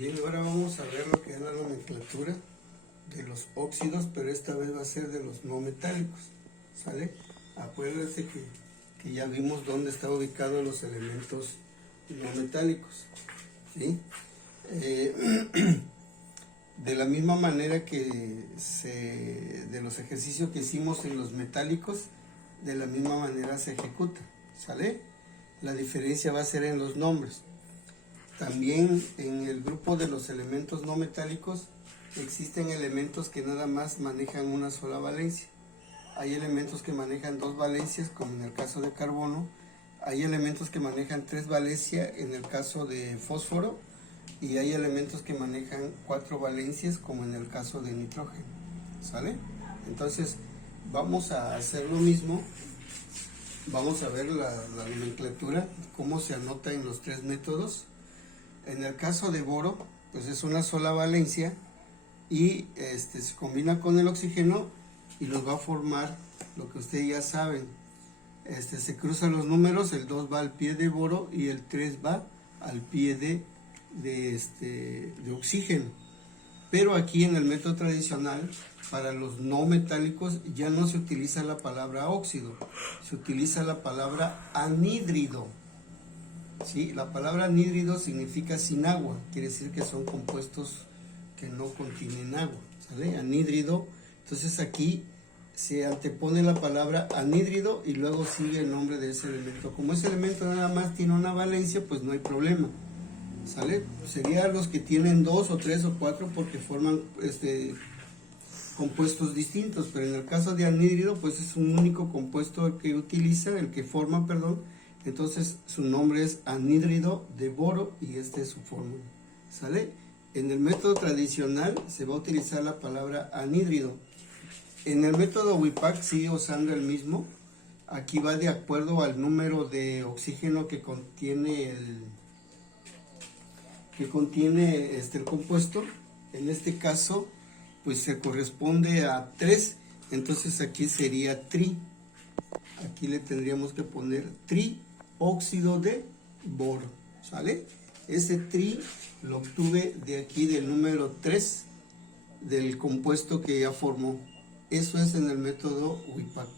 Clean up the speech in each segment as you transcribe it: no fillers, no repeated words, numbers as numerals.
Bien, ahora vamos a ver lo que es la nomenclatura de los óxidos, pero esta vez va a ser de los no metálicos, ¿sale? Acuérdense que ya vimos dónde están ubicados los elementos no metálicos, ¿sí? De la misma manera que de los ejercicios que hicimos en los metálicos, de la misma manera se ejecuta, ¿sale? La diferencia va a ser en los nombres. También en el grupo de los elementos no metálicos existen elementos que nada más manejan una sola valencia. Hay elementos que manejan dos valencias, como en el caso de carbono. Hay elementos que manejan tres valencias, en el caso de fósforo. Y hay elementos que manejan cuatro valencias, como en el caso de nitrógeno. ¿Sale? Entonces, vamos a hacer lo mismo. Vamos a ver la nomenclatura, cómo se anota en los tres métodos. En el caso de boro, pues es una sola valencia y se combina con el oxígeno y nos va a formar lo que ustedes ya saben. Se cruzan los números, el 2 va al pie de boro y el 3 va al pie de oxígeno. Pero aquí en el método tradicional, para los no metálicos, ya no se utiliza la palabra óxido, se utiliza la palabra anhídrido. ¿Sí? La palabra anhídrido significa sin agua, quiere decir que son compuestos que no contienen agua, ¿sale? Anhídrido, entonces aquí se antepone la palabra anhídrido y luego sigue el nombre de ese elemento. Como ese elemento nada más tiene una valencia, pues no hay problema, ¿sale? Serían los que tienen 2 o 3 o 4 porque forman compuestos distintos, pero en el caso de anhídrido, pues es un único compuesto el que utiliza, el que forma, perdón. Entonces su nombre es anhídrido de boro y esta es su fórmula, ¿sale? En el método tradicional se va a utilizar la palabra anhídrido. En el método WIPAC sigue usando el mismo. Aquí va de acuerdo al número de oxígeno que contiene el compuesto. En este caso, pues se corresponde a 3, entonces aquí sería tri. Aquí le tendríamos que poner trióxido de boro, ¿sale? Ese tri lo obtuve de aquí del número 3 del compuesto que ya formó. Eso es en el método WIPAC.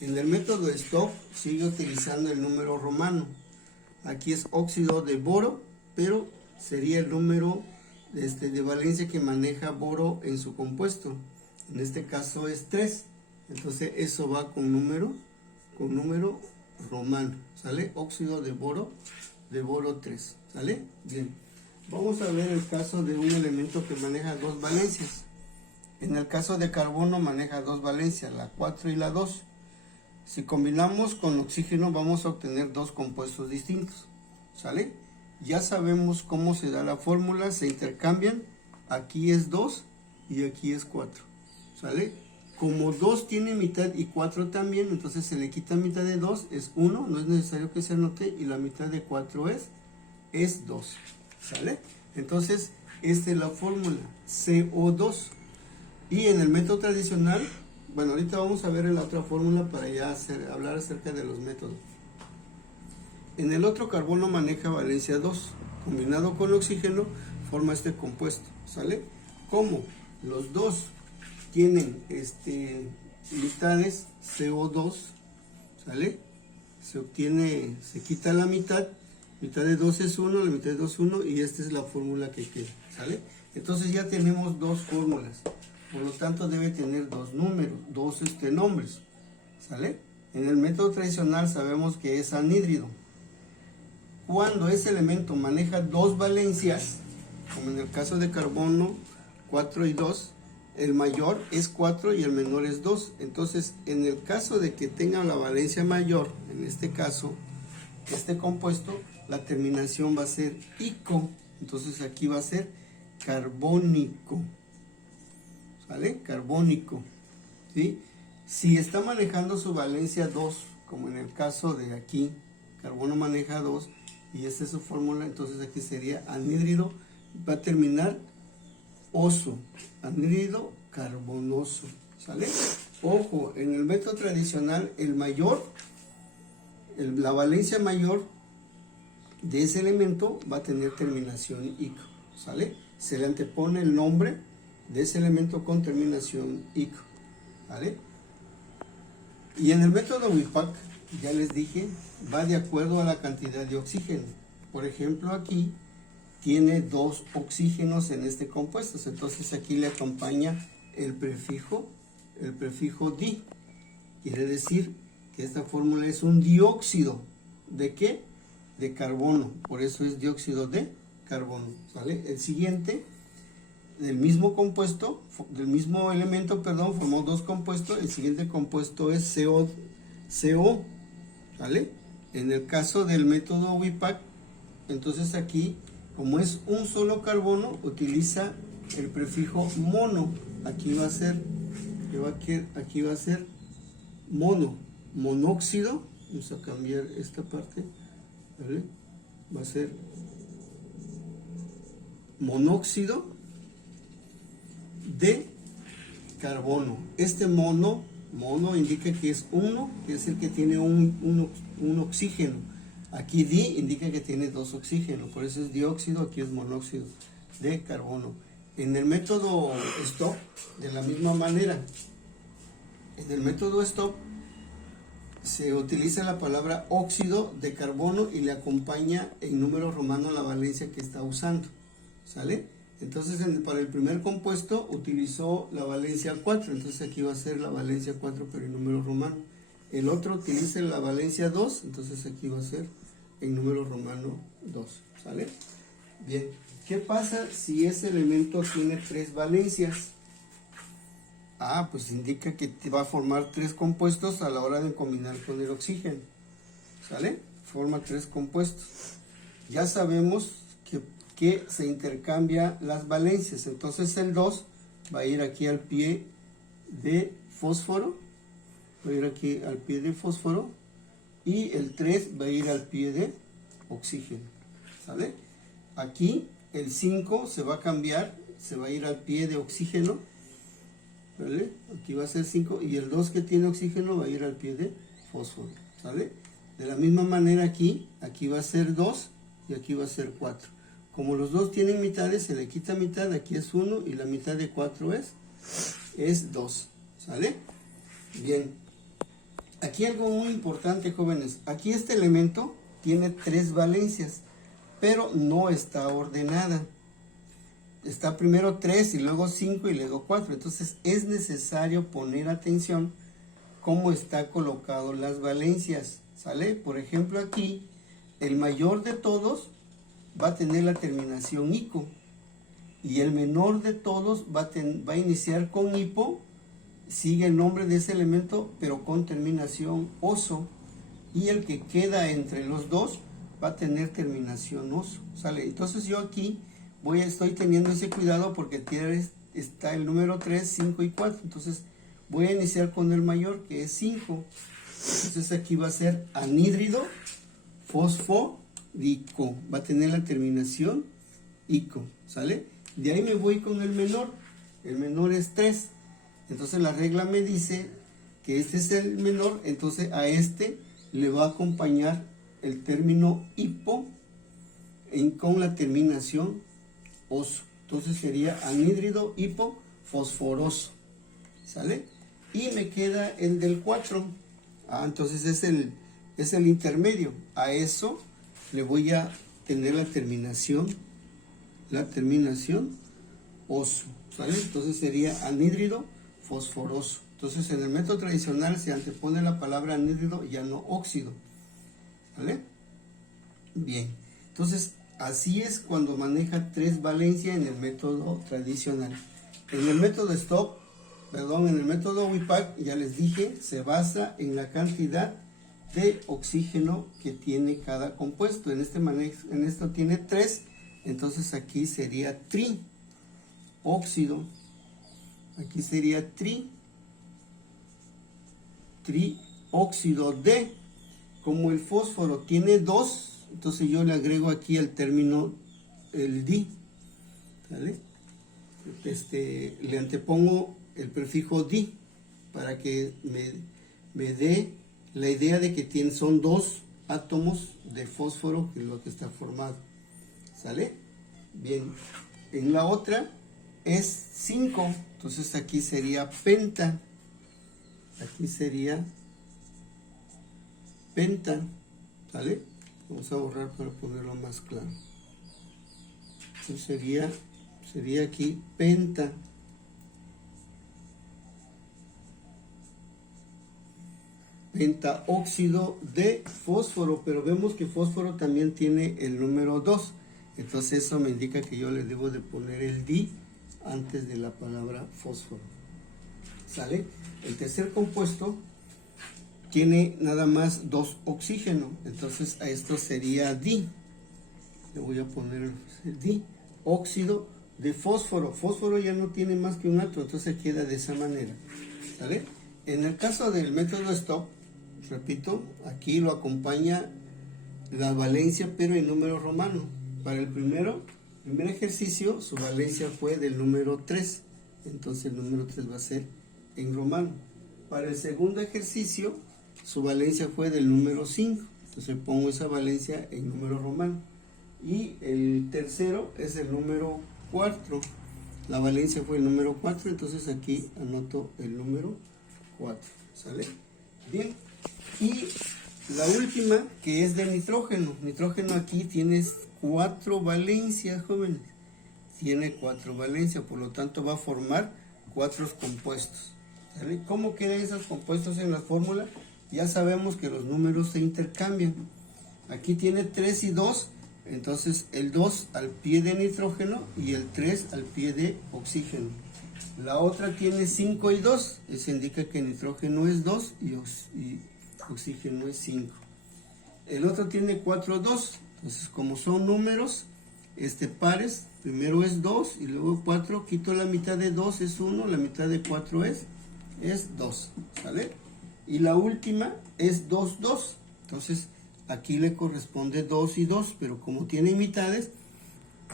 En el método STOF sigue utilizando el número romano. Aquí es óxido de boro, pero sería el número de valencia que maneja boro en su compuesto. En este caso es 3. Entonces eso va con número romano, ¿sale? Óxido de boro 3, ¿sale? Bien, vamos a ver el caso de un elemento que maneja dos valencias. En el caso de carbono maneja dos valencias, la 4 y la 2. Si combinamos con oxígeno vamos a obtener dos compuestos distintos, ¿sale? Ya sabemos cómo se da la fórmula, se intercambian, aquí es 2 y aquí es 4, ¿sale? Como 2 tiene mitad y 4 también, entonces se le quita mitad de 2, es 1, no es necesario que se anote, y la mitad de 4 es 2, ¿sale? Entonces, esta es la fórmula, CO2. Y en el método tradicional, bueno, ahorita vamos a ver la otra fórmula para ya hablar acerca de los métodos. En el otro carbono maneja valencia 2, combinado con oxígeno forma este compuesto, ¿sale? Como los dos tienen mitades CO2, ¿sale? Se quita la mitad de 2 es 1, la mitad de 2 es 1 y esta es la fórmula que queda, ¿sale? Entonces ya tenemos dos fórmulas, por lo tanto debe tener dos números, dos nombres, ¿sale? En el método tradicional sabemos que es anhídrido. Cuando ese elemento maneja dos valencias, como en el caso de carbono 4 y 2, el mayor es 4 y el menor es 2. Entonces, en el caso de que tenga la valencia mayor, en este caso, este compuesto, la terminación va a ser ico. Entonces, aquí va a ser carbónico. ¿Sale? Carbónico. ¿Sí? Si está manejando su valencia 2, como en el caso de aquí, carbono maneja 2, y esta es su fórmula, entonces aquí sería anhídrido, va a terminar oso, anhídrido carbonoso, ¿sale? Ojo, en el método tradicional, la valencia mayor de ese elemento va a tener terminación ico, ¿sale? Se le antepone el nombre de ese elemento con terminación ico, ¿vale? Y en el método WIPAC, ya les dije, va de acuerdo a la cantidad de oxígeno. Por ejemplo, aquí tiene 2 oxígenos en este compuesto, entonces aquí le acompaña el prefijo di. Quiere decir que esta fórmula es un dióxido. ¿De qué? De carbono. Por eso es dióxido de carbono, ¿vale? El siguiente, del mismo compuesto, del mismo elemento, perdón, formó 2 compuestos. El siguiente compuesto es CO, ¿vale? En el caso del método WIPAC, entonces aquí, como es un solo carbono, utiliza el prefijo mono. Aquí va a ser monóxido. Vamos a cambiar esta parte, ¿vale? Va a ser monóxido de carbono. Este mono indica que es uno, que es el que tiene un oxígeno. Aquí di indica que tiene 2 oxígenos, por eso es dióxido, aquí es monóxido de carbono. En el método STOP, de la misma manera, en el método STOP se utiliza la palabra óxido de carbono y le acompaña en número romano la valencia que está usando, ¿sale? Entonces para el primer compuesto utilizó la valencia 4, entonces aquí va a ser la valencia 4 pero en número romano. El otro utiliza la valencia 2, entonces aquí va a ser en número romano 2, ¿sale? Bien, ¿qué pasa si ese elemento tiene 3 valencias? Pues indica que te va a formar 3 compuestos a la hora de combinar con el oxígeno, ¿sale? Forma 3 compuestos. Ya sabemos que se intercambia las valencias, entonces el 2 va a ir aquí al pie de fósforo, y el 3 va a ir al pie de oxígeno, ¿sale? Aquí el 5 se va a cambiar, se va a ir al pie de oxígeno, ¿vale? Aquí va a ser 5 y el 2 que tiene oxígeno va a ir al pie de fósforo, ¿sale? De la misma manera aquí va a ser 2 y aquí va a ser 4. Como los dos tienen mitades, se le quita mitad, aquí es 1 y la mitad de 4 es 2, ¿sale? Bien, aquí algo muy importante, jóvenes, aquí este elemento tiene 3 valencias, pero no está ordenada. Está primero 3 y luego 5 y luego 4, entonces es necesario poner atención cómo está colocado las valencias, ¿sale? Por ejemplo aquí, el mayor de todos va a tener la terminación ico y el menor de todos va a iniciar con hipo, sigue el nombre de ese elemento pero con terminación oso, y el que queda entre los dos va a tener terminación oso, ¿sale? Entonces yo aquí estoy teniendo ese cuidado porque está el número 3, 5 y 4, entonces voy a iniciar con el mayor que es 5, entonces aquí va a ser anhídrido fosfórico, va a tener la terminación ico, ¿sale? De ahí me voy con el menor es 3, entonces la regla me dice que este es el menor, entonces a este le va a acompañar el término hipo con la terminación oso, entonces sería anhídrido hipofosforoso, ¿sale? Y me queda el del 4, entonces es el intermedio, a eso le voy a tener la terminación oso, ¿sale? Entonces sería anhídrido fosforoso. Entonces en el método tradicional se antepone la palabra anhídrido y ya no óxido, ¿vale? Bien, entonces así es cuando maneja 3 valencias en el método tradicional. En el método en el método WIPAC, ya les dije, se basa en la cantidad de oxígeno que tiene cada compuesto. En esto tiene 3, entonces aquí sería trióxido, aquí sería trióxido de, como el fósforo tiene 2, entonces yo le agrego aquí el término, el di, ¿vale? Le antepongo el prefijo di para que me dé la idea de que son 2 átomos de fósforo, que es lo que está formado, ¿sale? Bien, En la otra es 5. Entonces aquí sería penta. Aquí sería penta. ¿Vale? Vamos a borrar para ponerlo más claro. Entonces sería aquí penta. Pentaóxido de fósforo, pero vemos que fósforo también tiene el número 2. Entonces eso me indica que yo le debo de poner el di antes de la palabra fósforo. ¿Sale? El tercer compuesto tiene nada más 2 oxígenos. Entonces a esto sería di. Le voy a poner el di. Óxido de fósforo. Fósforo ya no tiene más que un átomo, entonces queda de esa manera. ¿Sale? En el caso del método Stokes, repito, aquí lo acompaña la valencia, pero en número romano. Para el primer ejercicio, su valencia fue del número 3. Entonces el número 3 va a ser en romano. Para el segundo ejercicio, su valencia fue del número 5. Entonces pongo esa valencia en número romano. Y el tercero es el número 4. La valencia fue el número 4. Entonces aquí anoto el número 4. ¿Sale? Bien. Y la última, que es de nitrógeno. Nitrógeno aquí tienes 4 valencias, jóvenes. Tiene 4 valencias, por lo tanto va a formar 4 compuestos. ¿Sale? ¿Cómo quedan esos compuestos en la fórmula? Ya sabemos que los números se intercambian. Aquí tiene 3 y 2, entonces el 2 al pie de nitrógeno y el 3 al pie de oxígeno. La otra tiene 5 y 2, eso indica que nitrógeno es 2 y oxígeno es 5. El otro tiene 4, 2, entonces como son números pares, primero es 2 y luego 4, quito la mitad de 2 es 1, la mitad de 4 es 2, ¿sale? Y la última es 2, 2, entonces aquí le corresponde 2 y 2, pero como tiene mitades,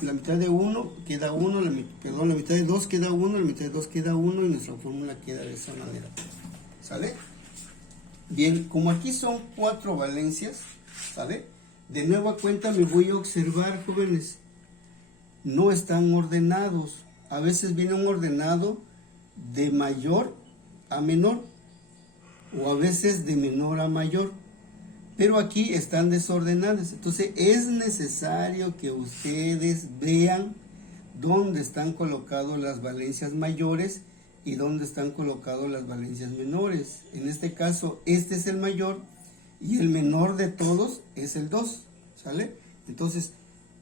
la mitad de 1 queda 1, la mitad de 2 queda 1, la mitad de 2 queda 1 y nuestra fórmula queda de esa manera, ¿sale? Bien, como aquí son 4 valencias, ¿sale? De nueva cuenta me voy a observar, jóvenes, no están ordenados. A veces viene un ordenado de mayor a menor o a veces de menor a mayor, pero aquí están desordenadas. Entonces es necesario que ustedes vean dónde están colocadas las valencias mayores y dónde están colocadas las valencias menores. En este caso, este es el mayor y el menor de todos es el 2, ¿sale? Entonces,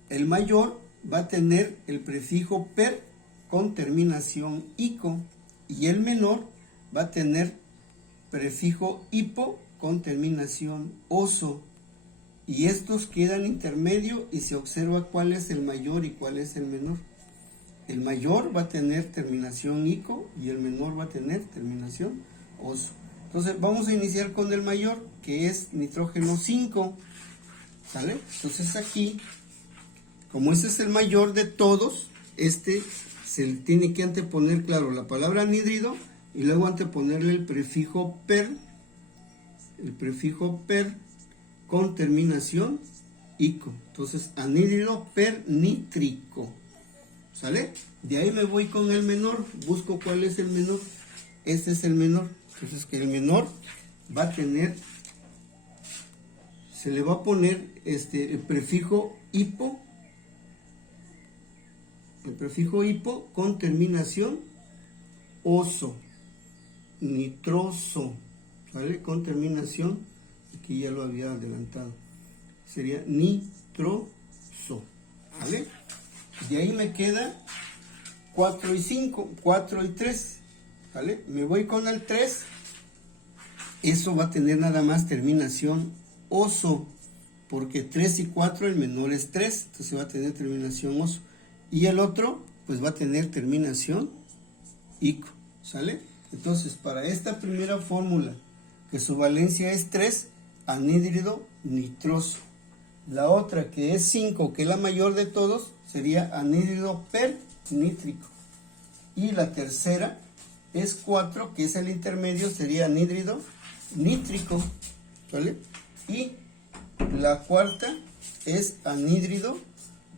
el mayor va a tener el prefijo per con terminación ico y el menor va a tener prefijo hipo con terminación oso. Y estos quedan intermedio y se observa cuál es el mayor y cuál es el menor. El mayor va a tener terminación ico y el menor va a tener terminación oso. Entonces vamos a iniciar con el mayor, que es nitrógeno 5, ¿sale? Entonces aquí, como ese es el mayor de todos, se le tiene que anteponer, claro, la palabra anhídrido y luego anteponerle el prefijo per con terminación ico. Entonces anhídrido pernítrico, ¿sale? De ahí me voy con el menor, busco cuál es el menor. Este es el menor. Entonces que el menor va a tener, se le va a poner el prefijo hipo con terminación oso, nitroso, ¿vale? Con terminación, aquí ya lo había adelantado, sería nitroso, ¿vale? De ahí me queda 4 y 5, 4 y 3, ¿vale? Me voy con el 3, eso va a tener nada más terminación oso, porque 3 y 4 el menor es 3, entonces va a tener terminación oso. Y el otro, pues va a tener terminación ico, ¿sale? Entonces, para esta primera fórmula, que su valencia es 3, anhídrido nitroso. La otra, que es 5, que es la mayor de todos, sería anhídrido pernítrico. Y la tercera es 4, que es el intermedio, sería anhídrido nítrico, ¿vale? Y la cuarta es anhídrido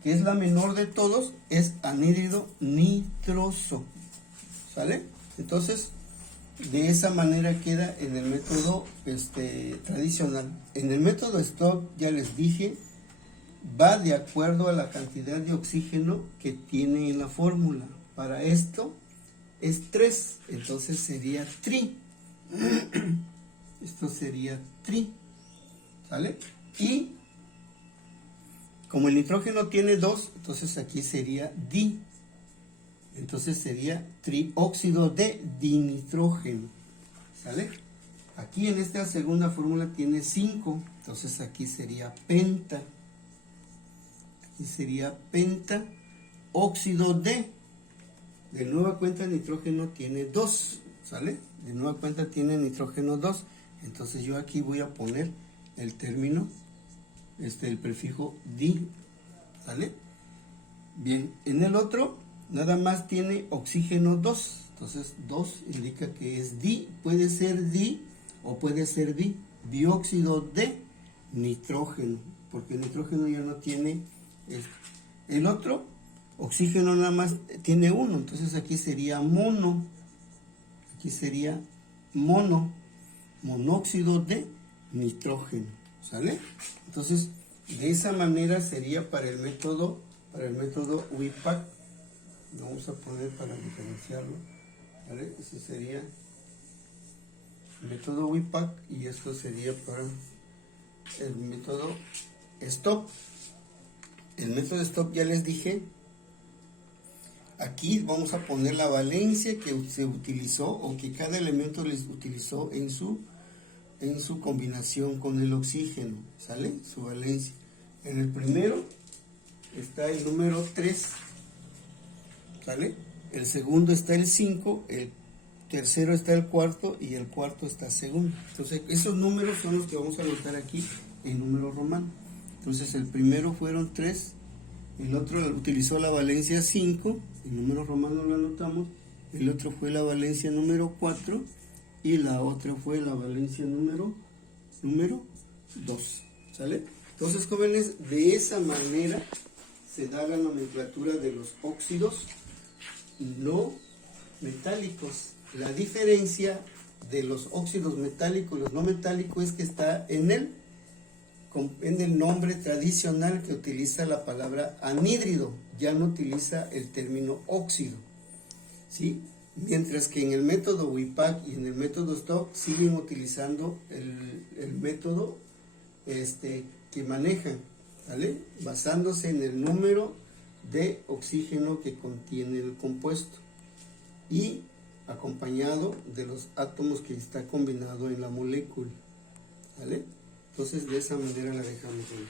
que es la menor de todos, es anhídrido nitroso, ¿sale? Entonces, de esa manera queda en el método tradicional. En el método Stock, ya les dije, va de acuerdo a la cantidad de oxígeno que tiene en la fórmula. Para esto es 3, entonces sería tri. Esto sería tri, ¿sale? Y como el nitrógeno tiene 2, entonces aquí sería di. Entonces sería trióxido de dinitrógeno, ¿sale? Aquí en esta segunda fórmula tiene 5, entonces aquí sería penta. Aquí sería penta, óxido de nueva cuenta nitrógeno tiene 2, ¿sale? De nueva cuenta tiene nitrógeno 2, entonces yo aquí voy a poner el término, el prefijo di, ¿sale? Bien, en el otro nada más tiene oxígeno 2, entonces 2 indica que es di, puede ser di o puede ser dióxido de nitrógeno, porque el nitrógeno ya no tiene el otro oxígeno nada más tiene 1, entonces aquí sería mono, aquí sería monóxido de nitrógeno, ¿sale? Entonces de esa manera sería para el método WIPAC. Lo vamos a poner para diferenciarlo, ¿vale? Ese sería el método WIPAC y esto sería para el método STOP. El método STOP ya les dije. Aquí vamos a poner la valencia que se utilizó o que cada elemento les utilizó en su combinación con el oxígeno, ¿sale? Su valencia. En el primero está el número 3, ¿sale? El segundo está el 5, el tercero está el cuarto y el cuarto está segundo. Entonces esos números son los que vamos a anotar aquí en número romano. Entonces el primero fueron 3, el otro utilizó la valencia 5, el número romano lo anotamos, el otro fue la valencia número 4 y la otra fue la valencia número 2, ¿sale? Entonces, jóvenes, de esa manera se da la nomenclatura de los óxidos no metálicos. La diferencia de los óxidos metálicos y los no metálicos es que está en el nombre tradicional que utiliza la palabra anhídrido, ya no utiliza el término óxido, ¿sí? Mientras que en el método WIPAC y en el método STOP siguen utilizando el método que manejan, ¿vale? Basándose en el número de oxígeno que contiene el compuesto y acompañado de los átomos que está combinado en la molécula, ¿vale? Entonces de esa manera la dejamos hoy.